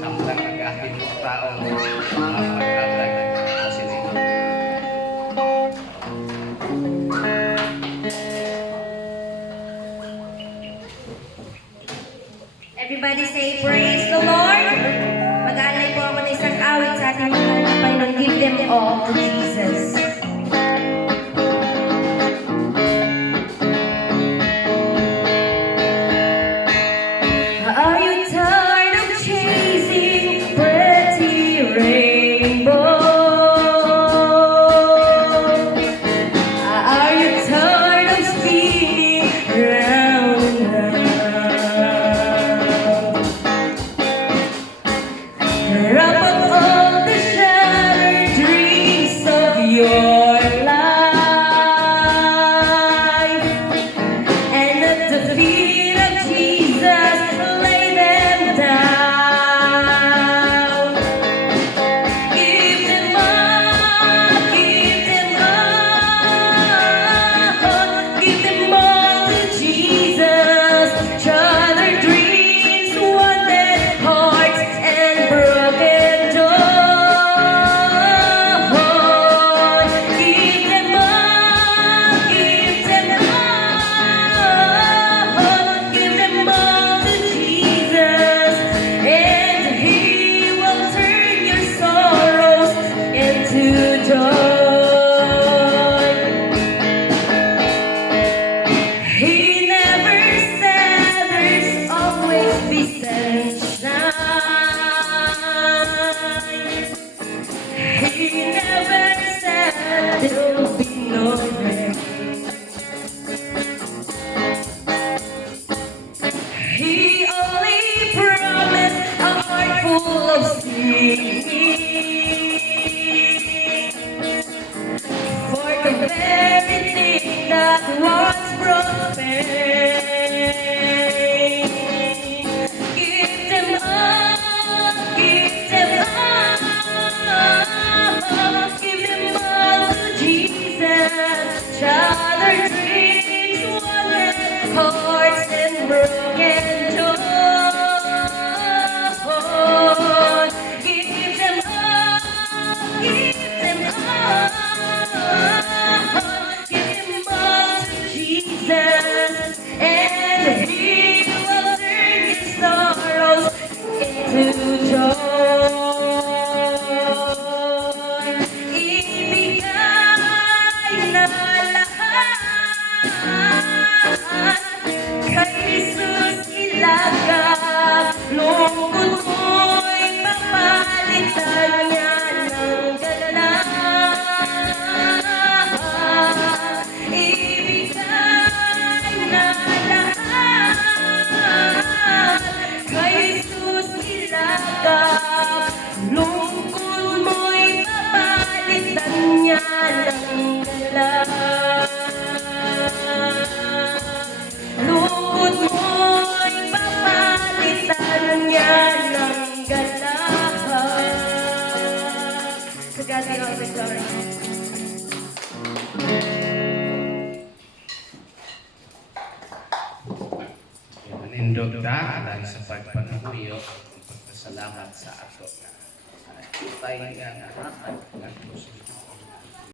Samtang nag-ahit mo taong magkablag o sila. Everybody say, praise the Lord. Mag-aalay po ako ng isang awit sa ating mahal na Panginoon. Give them all to Jesus. Are you tired of chasing pretty rainbows? Are you tired of spinning round and round? Wrap up all the shattered dreams of your life, and at the feet of Jesus lay them down. Give them up, give them up, give them all to Jesus. Shattered dreams, wounded hearts, and broken doors. Give them up, give them up, give them all to Jesus, and He will turn your sorrows into joy. He never said there's always be sunshine. He never said there'll be no rain. He only promised a heart full of singing for the very thing that once brought pain. Give them up, give them up, give them all to Jesus. Shattered dreams, wounded hearts, and broken doors. Give them up, give them up, give them all to Jesus, and He will turn your sorrows into joy. Ibigay na lahat kay Jesus ilagak. Lungkot mo'y papalitan niya ng galak. Ibigay na lahat kay Jesus ilagak. Lungkot mo'y papalitan niya ng galak. Lungkot mo'y papalitan niya ng galak. To God be all the glory. Manindog ta dahil sa pagpanuyo at pagpasalamat sa ato. Tayo nga harapan ng Diyos.